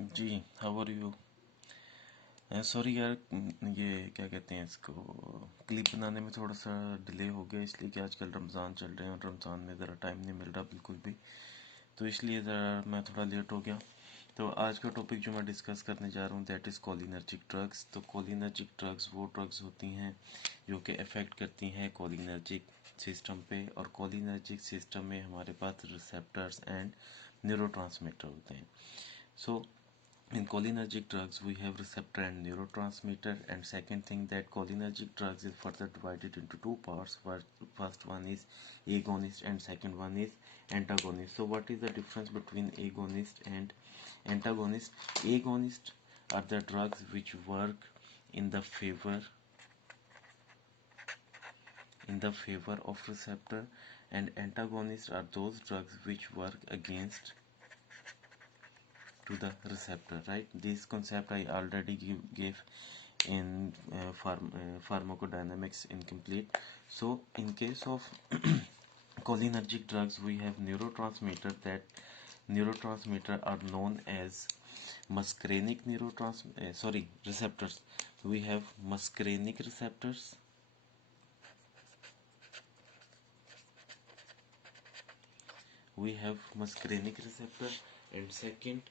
Ji, how are you? Sorry यार, ये क्या कहते हैं इसको, क्लिप बनाने में थोड़ा सा डिले हो गया, इसलिए कि आजकल रमज़ान चल रहे हैं और रमज़ान में ज़रा टाइम नहीं मिल रहा बिल्कुल भी, तो इसलिए ज़रा मैं थोड़ा लेट हो गया। तो आज का टॉपिक जो मैं डिस्कस करने जा रहा हूँ दैट इज़ कोलिनर्जिक ड्रग्स। तो कोलिनर्जिक ड्रग्स वो ड्रग्स होती हैं जो कि अफेक्ट करती हैं कोलिनर्जिक सिस्टम पे, और कोलिनर्जिक सिस्टम में हमारे पास रिसेप्टर्स एंड न्यूरोट्रांसमीटर होते हैं। सो in cholinergic drugs we have receptor and neurotransmitter. And second thing, that cholinergic drugs is further divided into two parts. First one is agonist and second one is antagonist. So what is the difference between agonist and antagonist? Agonist are the drugs which work in the favor of receptor, and antagonists are those drugs which work against to the receptor, right? This concept I already gave in pharmacodynamics incomplete. So in case of cholinergic drugs we have neurotransmitter. That neurotransmitter are known as muscarinic receptors. We have muscarinic receptors, and second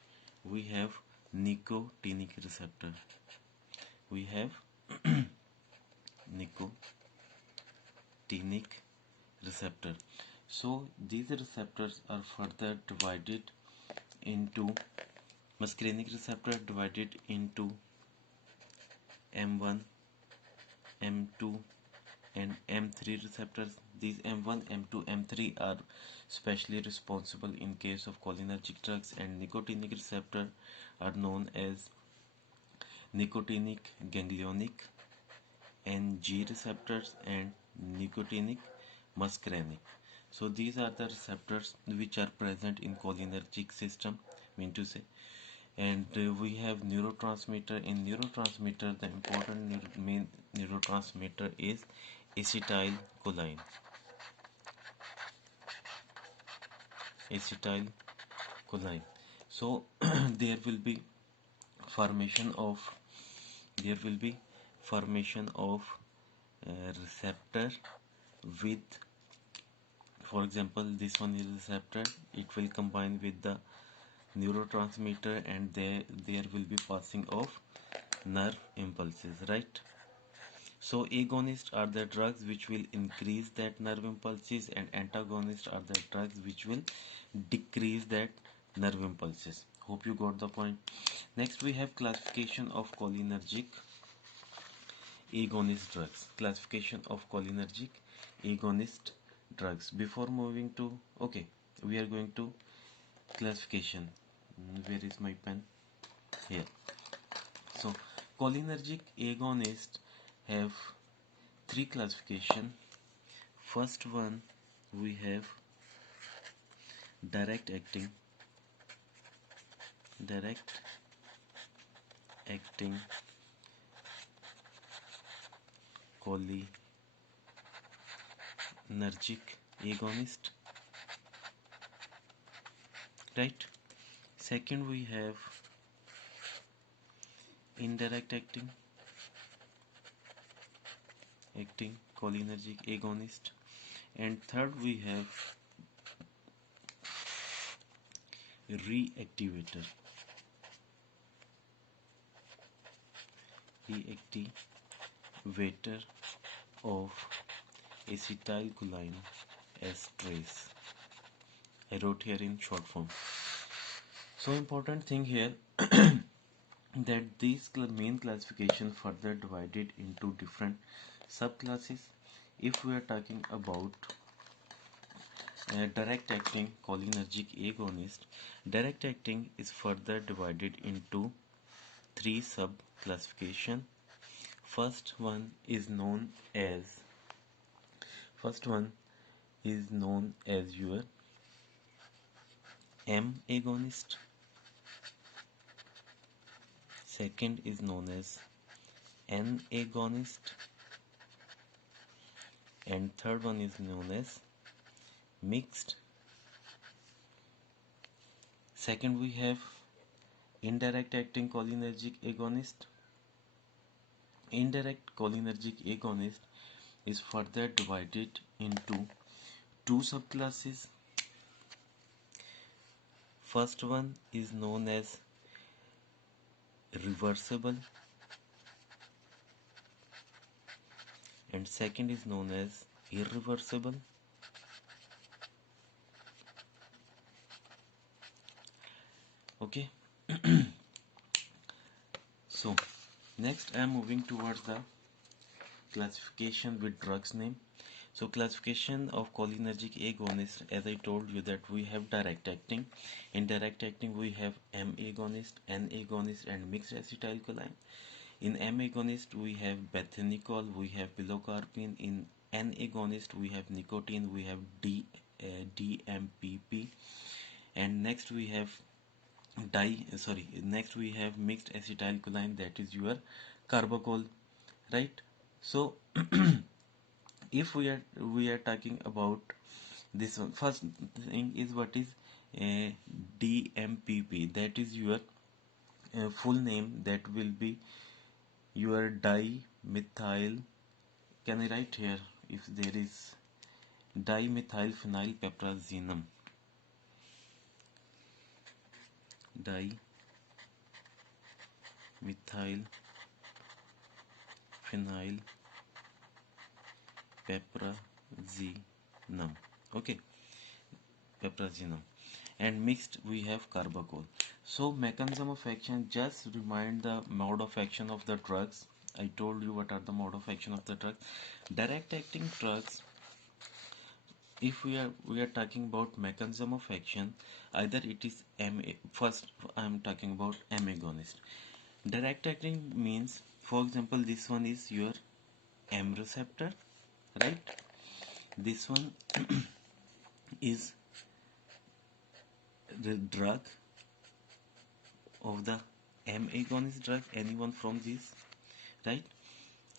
we have nicotinic receptor. We have nicotinic receptor. So these receptors are further divided into muscarinic receptor divided into M1, M2 and M3 receptors. These M1, M2, M3 are specially responsible in case of cholinergic drugs, and nicotinic receptor are known as nicotinic ganglionic, Ng receptors, and nicotinic muscarinic. So these are the receptors which are present in cholinergic system, mean to say. And we have neurotransmitter. In neurotransmitter, the important main neurotransmitter is acetylcholine. So there will be formation of receptor with, for example, this one is receptor, it will combine with the neurotransmitter, and there will be passing of nerve impulses, right? So agonists are the drugs which will increase that nerve impulses, and antagonists are the drugs which will decrease that nerve impulses. Hope you got the point. Next we have classification of cholinergic agonist drugs. Before moving to, okay, we are going to classification. Where is my pen? Here. So cholinergic agonists have three classification. First one, we have direct acting cholinergic agonist, right? Second, we have indirect acting cholinergic agonist, and third we have reactivator of acetylcholine esterase. I wrote here in short form. So important thing here that these main classification further divided into different subclasses. If we are talking about direct acting cholinergic agonist, direct acting is further divided into three sub classification. First one is known as your M agonist. Second is known as N agonist, and third one is known as mixed. Second we have indirect acting cholinergic agonist. Indirect cholinergic agonist is further divided into two subclasses. First one is known as reversible and second is known as irreversible. Okay, so next I am moving towards the classification with drugs name. So classification of cholinergic agonist, as I told you that we have direct acting. In direct acting we have M agonist, N agonist and mixed acetylcholine. In M agonist we have bethanechol, we have pilocarpine. In N agonist we have nicotine, we have DMPP. And next we have next we have mixed acetylcholine, that is your carbachol, right? So if we are talking about this one, first thing is what is DMPP, that is your full name, that will be your dimethyl, can I write here if there is dimethylphenylpiperazine, dimethylphenylpiperazine, okay, piperazine. And mixed we have carbachol. So mechanism of action, just remind the mode of action of the drugs. I told you what are the mode of action of the drugs. Direct acting drugs, if we are talking about mechanism of action, either it is first I am talking about M agonist. Direct acting means, for example, this one is your M receptor, right? This one is the drug of the M agonist drug, anyone from these, right?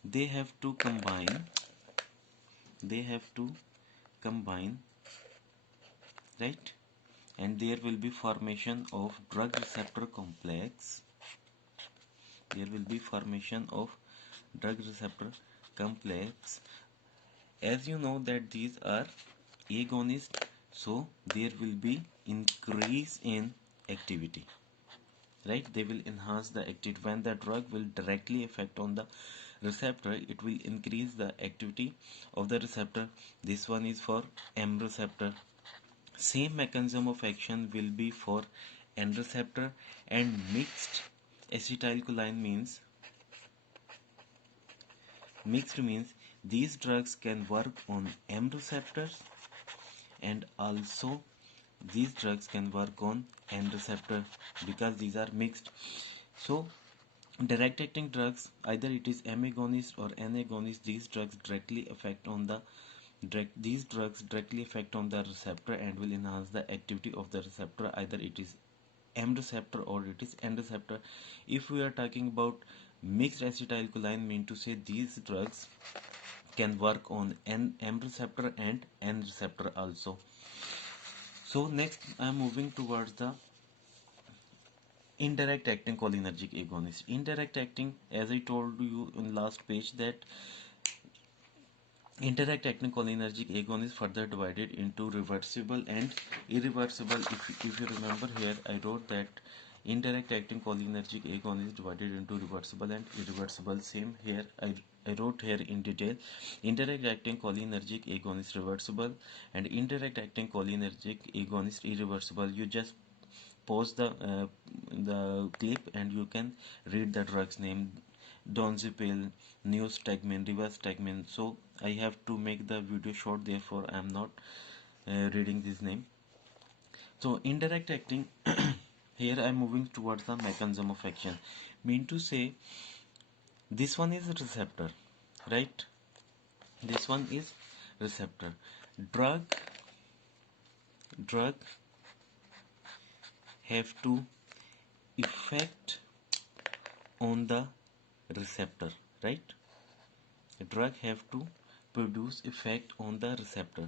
They have to combine, right? And there will be formation of drug receptor complex. There will be formation of drug receptor complex. As you know that these are agonists, so there will be increase in activity, right? They will enhance the activity. When the drug will directly affect on the receptor, it will increase the activity of the receptor. This one is for M receptor. Same mechanism of action will be for N receptor. And mixed acetylcholine means, these drugs can work on M receptors and also these drugs can work on N receptor, because these are mixed. So direct acting drugs, either it is M agonist or N agonist, these drugs directly affect on the receptor and will enhance the activity of the receptor, either it is M receptor or it is N receptor. If we are talking about mixed acetylcholine, mean to say these drugs can work on M receptor and N receptor also. So next I am moving towards the indirect acting cholinergic agonist. Indirect acting, as I told you in last page, that indirect acting cholinergic agonist further divided into reversible and irreversible. If you remember here, I wrote that indirect acting cholinergic agonist divided into reversible and irreversible. Same here, I wrote here in detail. Indirect acting cholinergic agonist reversible and indirect acting cholinergic agonist irreversible. You just pause the clip and you can read the drugs name: donzepil, neostigmin, rivastigmin. So I have to make the video short, therefore I am not reading this name. So indirect acting, here I am moving towards the mechanism of action. Mean to say, this one is receptor, right? This one is receptor. Drug have to effect on the receptor, right? The drug have to produce effect on the receptor.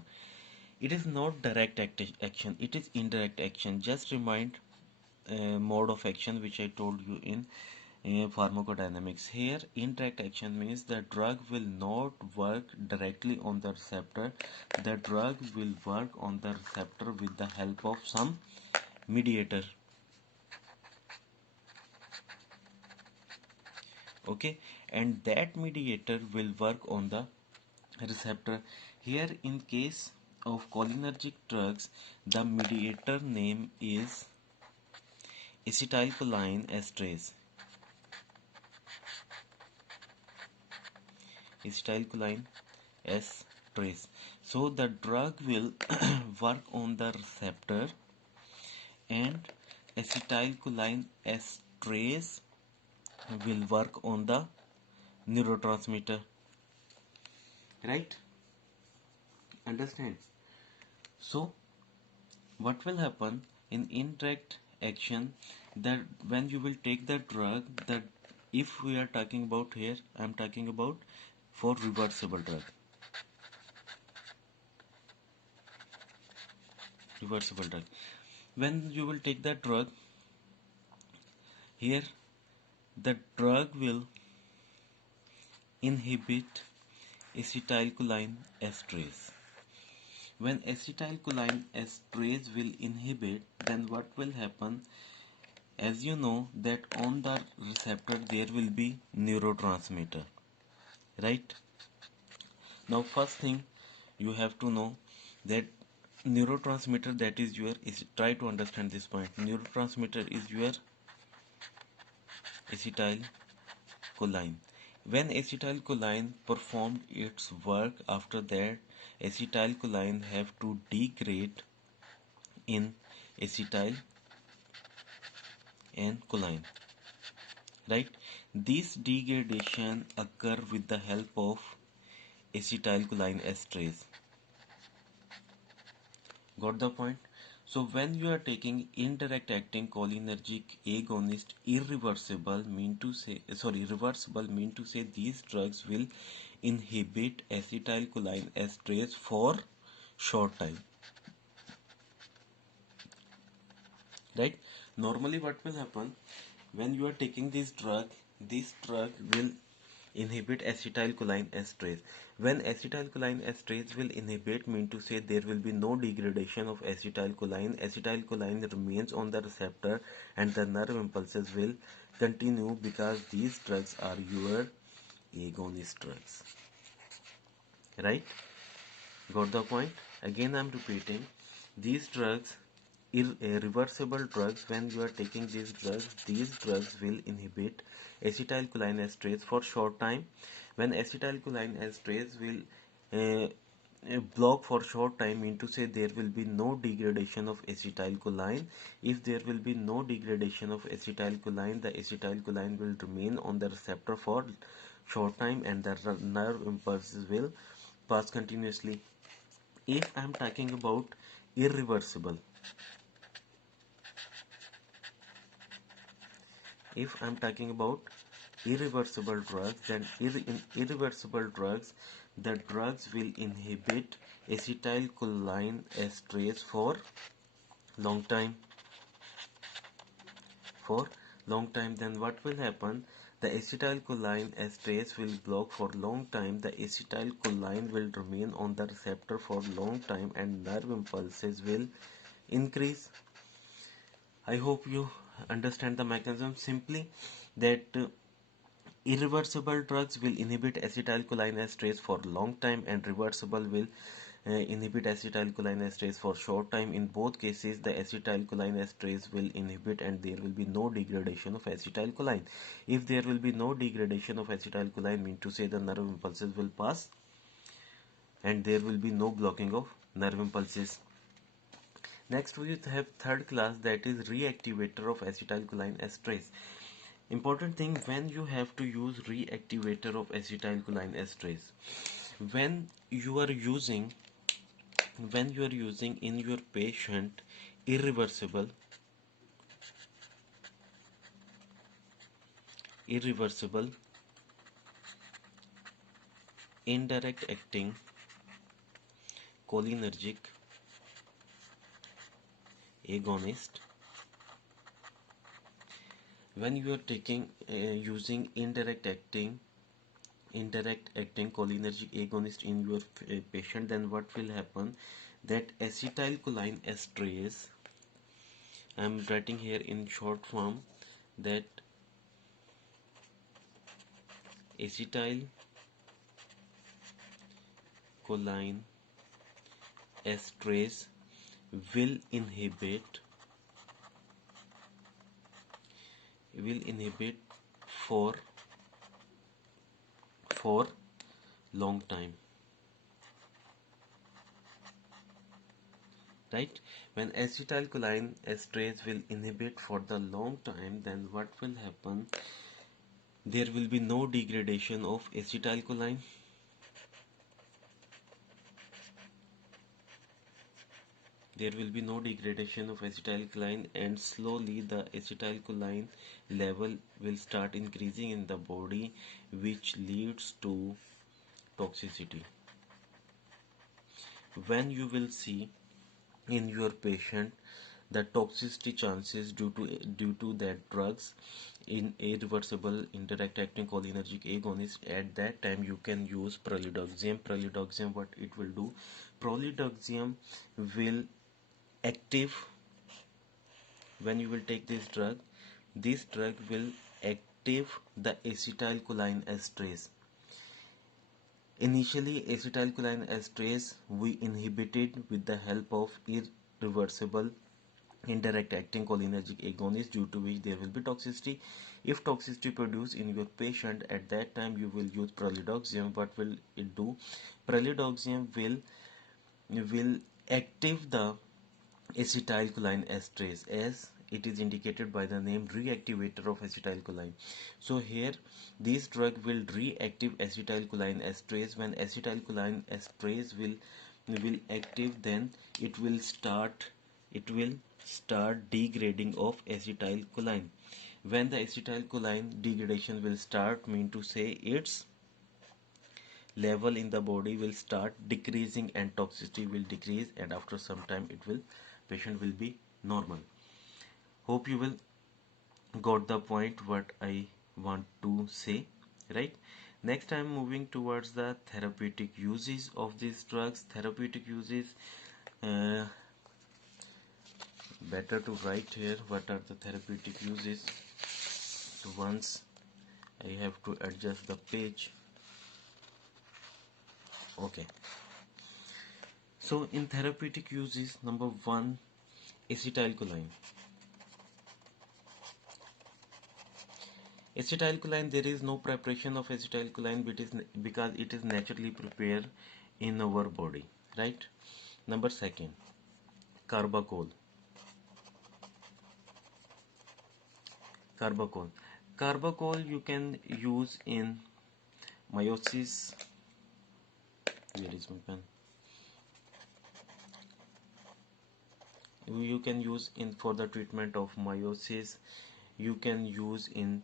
It is not direct action, it is indirect action. Just remind mode of action which I told you in pharmacodynamics. Here, indirect action means the drug will not work directly on the receptor. The drug will work on the receptor with the help of some mediator. Okay, and that mediator will work on the receptor. Here, in case of cholinergic drugs, the mediator name is acetylcholine esterase. Acetylcholine esterase. So the drug will work on the receptor, and acetylcholine esterase will work on the neurotransmitter. Right? Understand? So what will happen in indirect action, that when you will take the drug, that if we are talking about here, I am talking about for reversible drug. Reversible drug. When you will take that drug, here the drug will inhibit acetylcholine esterase. When acetylcholine esterase will inhibit, then what will happen? As you know that on the receptor there will be neurotransmitter, right? Now first thing you have to know that neurotransmitter, that is your, try to understand this point. Neurotransmitter is your acetylcholine. When acetylcholine performed its work, after that acetylcholine have to degrade in acetyl and choline, right? This degradation occur with the help of acetylcholine esterase. Got the point? So when you are taking indirect acting cholinergic agonist, reversible mean to say these drugs will inhibit acetylcholine esterase for short time. Right? Normally what will happen when you are taking this drug will inhibit acetylcholine esterase. When acetylcholine esterase will inhibit, mean to say there will be no degradation of acetylcholine. Acetylcholine remains on the receptor and the nerve impulses will continue because these drugs are your agonist drugs. Right? Got the point? Again I am repeating, these drugs, reversible drugs, when you are taking these drugs will inhibit acetylcholine esterase for short time. When acetylcholine esterase will block for short time, mean to say there will be no degradation of acetylcholine. If there will be no degradation of acetylcholine, the acetylcholine will remain on the receptor for short time and the nerve impulses will pass continuously. If I am talking about irreversible, drugs, then in irreversible drugs, the drugs will inhibit acetylcholine esterase for long time. Then what will happen? The acetylcholine esterase will block for long time. The acetylcholine will remain on the receptor for long time and nerve impulses will increase. I hope you understand the mechanism. Simply that irreversible drugs will inhibit acetylcholine esterase for long time and reversible will inhibit acetylcholine esterase for short time. In both cases the acetylcholine esterase will inhibit and there will be no degradation of acetylcholine. If there will be no degradation of acetylcholine, mean to say the nerve impulses will pass and there will be no blocking of nerve impulses. Next we have third class, that is reactivator of acetylcholine esterase. Important thing, when you have to use reactivator of acetylcholine esterase, when you are using in your patient irreversible indirect acting cholinergic agonist, when you are taking using indirect acting cholinergic agonist in your patient, then what will happen, that acetylcholine esterase, I am writing here in short form, that acetylcholine esterase will inhibit for long time, right? When acetylcholine esterase will inhibit for the long time, then what will happen, there will be no degradation of acetylcholine, and slowly the acetylcholine level will start increasing in the body, which leads to toxicity. When you will see in your patient the toxicity chances due to that drugs in irreversible indirect acting cholinergic agonist, at that time you can use pralidoxim. What it will do, pralidoxim will active, when you will take this drug will active the acetylcholine esterase. Initially, acetylcholine esterase we inhibited with the help of irreversible indirect acting cholinergic agonist, due to which there will be toxicity. If toxicity produced in your patient, at that time you will use pralidoxim. What will it do, pralidoxim will active the acetylcholine esterase, as it is indicated by the name reactivator of acetylcholine. So here this drug will reactive acetylcholine esterase. When acetylcholine esterase will active, then it will start degrading of acetylcholine. When the acetylcholine degradation will start, mean to say its level in the body will start decreasing and toxicity will decrease, and after some time patient will be normal. Hope you will got the point what I want to say, right? Next, I am moving towards the therapeutic uses of these drugs. Therapeutic uses, better to write here what are the therapeutic uses. So once I have to adjust the page. Okay. So in therapeutic uses, number one, acetylcholine. Acetylcholine, there is no preparation of acetylcholine because it is naturally prepared in our body, right? Number second, carbachol. Carbachol you can use in meiosis. Where is my pen? You can use in for the treatment of meiosis. You can use in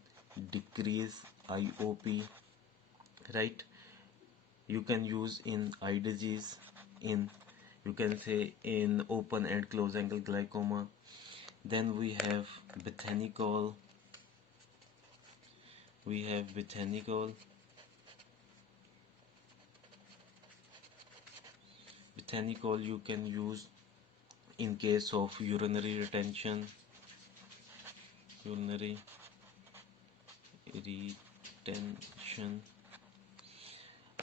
decrease IOP, right? You can use in eye disease, in, you can say, in open and close angle glaucoma. Then we have bethanechol. Bethanechol you can use in case of urinary retention.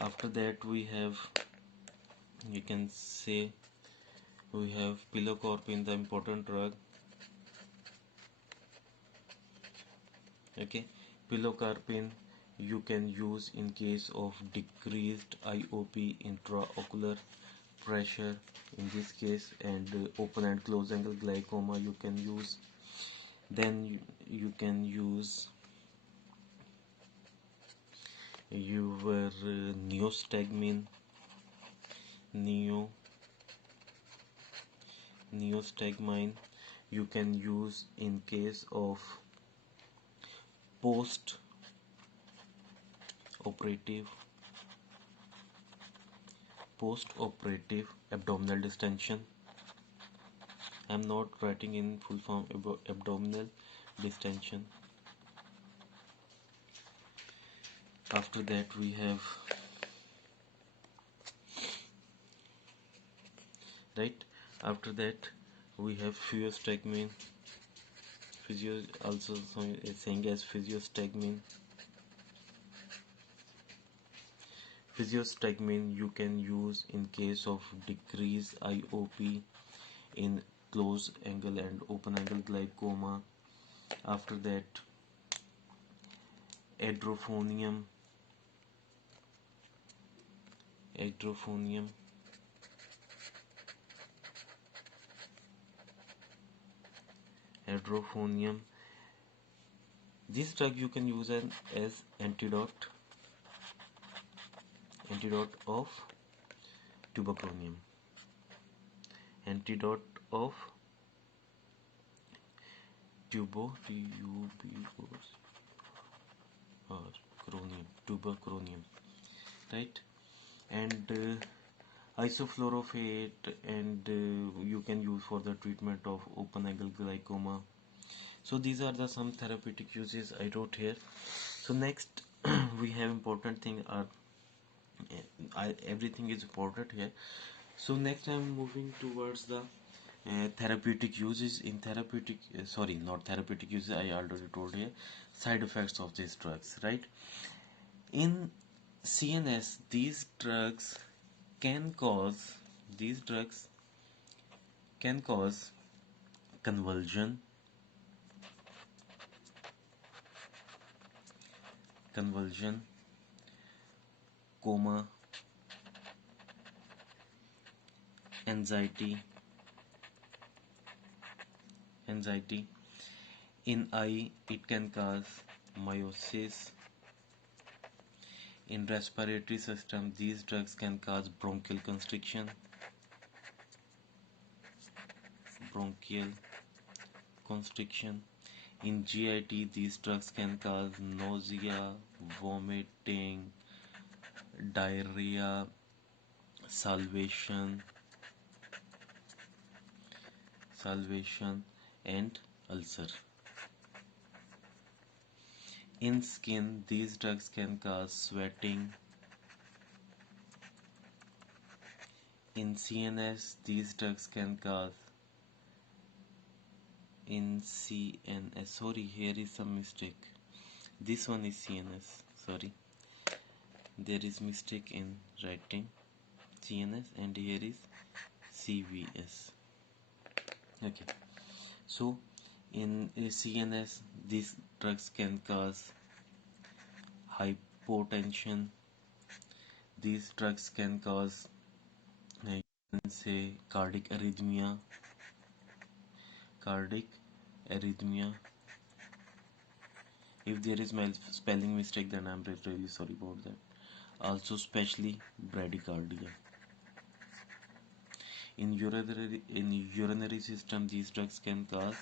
After that we have, you can say, we have pilocarpine, the important drug. Okay, pilocarpine you can use in case of decreased IOP, intraocular pressure in this case, and open and close angle glaucoma you can use. Then you can use your neostigmine you can use in case of post operative abdominal distension. I am not writing in full form about abdominal distension. After that we have, right, after that we have physiostigmine. Physio also is saying as physiostigmine. Physiostigmine you can use in case of decreased IOP in closed angle and open angle glaucoma. After that, adrophonium. Adrophonium. Adrophonium. This drug you can use as antidote of tuberclonium. Antidote of tuberclonium, right? And isoflurofate, and you can use for the treatment of open angle glaucoma. So these are the some therapeutic uses I wrote here. So next we have important thing are everything is important here. So next I'm moving towards the therapeutic uses. In therapeutic sorry, not therapeutic uses, I already told here. Side effects of these drugs, right? In CNS, can cause these drugs can cause convulsion, coma, anxiety. In eye, it can cause meiosis. In respiratory system, these drugs can cause bronchial constriction. Bronchial constriction. In GIT, these drugs can cause nausea, vomiting, diarrhea, salivation, and ulcer. In skin, these drugs can cause sweating. In CNS, these drugs can cause sorry, here is some mistake. This one is CNS, sorry. There is mistake in writing CNS and here is CVS. Okay. So in CNS, these drugs can cause hypotension. These drugs can cause, you can say, cardiac arrhythmia. If there is spelling mistake, then I'm really sorry about that. Also, especially bradycardia. In urinary system, these drugs can cause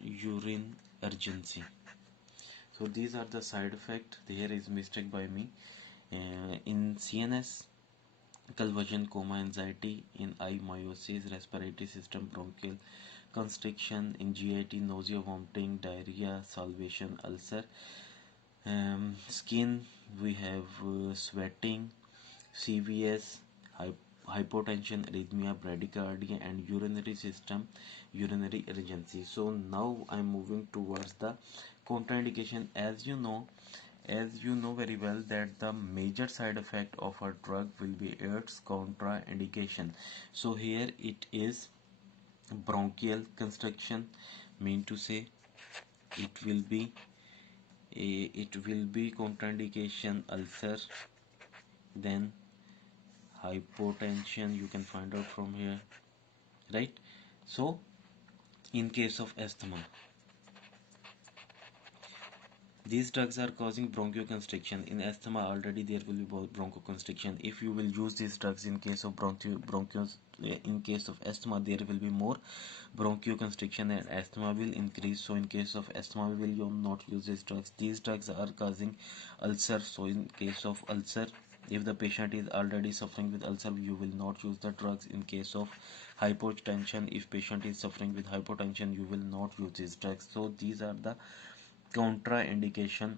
urine urgency. So these are the side effects. There is mistake by me. In CNS, convulsion, coma, anxiety. In eye, meiosis. Respiratory system, bronchial constriction. In GIT, nausea, vomiting, diarrhea, salivation, ulcer. Skin, we have sweating. CVS, hypotension, arrhythmia, bradycardia, and urinary system, urinary urgency. So now I'm moving towards the contraindication. As you know very well that the major side effect of a drug will be its contraindication. So here it is bronchial constriction, mean to say it will be contraindication ulcer, then hypotension, you can find out from here, right? So in case of asthma, these drugs are causing bronchoconstriction. In asthma already there will be bronchoconstriction. If you will use these drugs in case of in case of asthma, there will be more bronchoconstriction and asthma will increase. So in case of asthma, we will not use these drugs. These drugs are causing ulcer. So in case of ulcer, if the patient is already suffering with ulcer, you will not use the drugs. In case of hypotension, if patient is suffering with hypotension, you will not use these drugs. So these are the contraindication,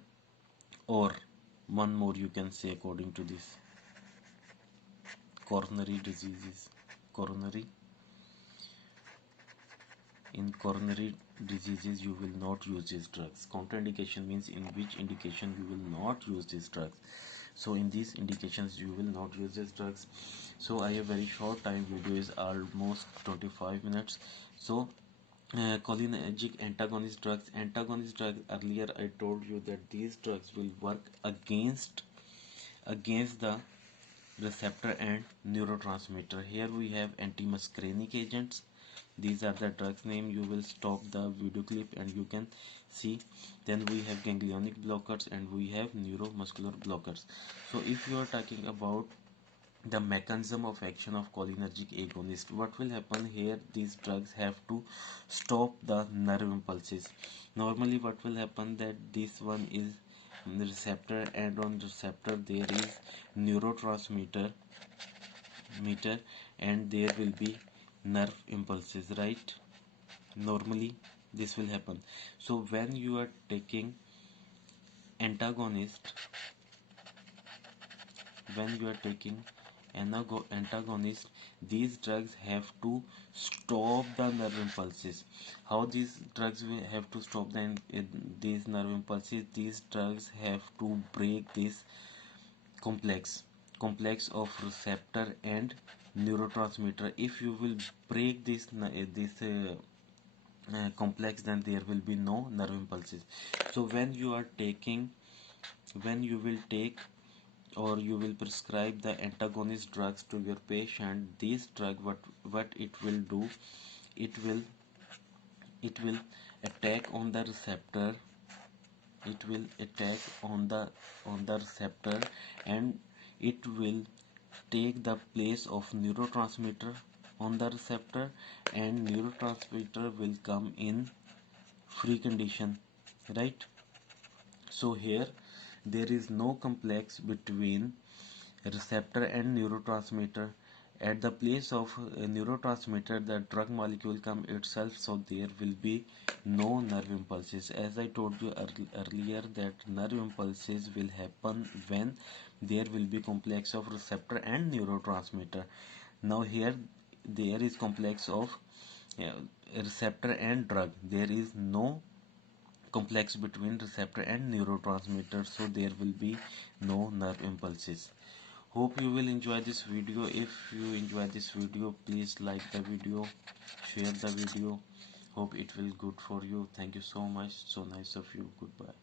or one more you can say according to this, coronary diseases. Coronary In coronary diseases you will not use these drugs. Contraindication means in which indication you will not use these drugs. So in these indications you will not use these drugs. So I have very short time, video is almost 25 minutes. So cholinergic antagonist drugs, earlier I told you that these drugs will work against the receptor and neurotransmitter. Here we have antimuscarinic agents. These are the drugs name. You will stop the video clip and you can see. Then we have ganglionic blockers and we have neuromuscular blockers. So if you are talking about the mechanism of action of cholinergic agonist, what will happen here, these drugs have to stop the nerve impulses. Normally what will happen, that this one is receptor and on receptor there is neurotransmitter meter and there will be nerve impulses, right? Normally this will happen. So when you are taking antagonist, antagonist, these drugs have to stop the nerve impulses. How these drugs will have to stop these nerve impulses? These drugs have to break this complex of receptor and neurotransmitter. If you will break this complex, then there will be no nerve impulses. So when you will take or you will prescribe the antagonist drugs to your patient, this drug, what it will do, it will attack on the receptor. It will attack on the receptor and it will take the place of neurotransmitter on the receptor, and neurotransmitter will come in free condition, right? So here there is no complex between receptor and neurotransmitter. At the place of neurotransmitter, the drug molecule come itself, so there will be no nerve impulses. As I told you earlier, that nerve impulses will happen when there will be complex of receptor and neurotransmitter. Now here there is complex of uh, receptor and drug. There is no complex between receptor and neurotransmitter, so there will be no nerve impulses. Hope you will enjoy this video. If you enjoy this video, please like the video, share the video. Hope it will good for you. Thank you so much. So nice of you. Goodbye.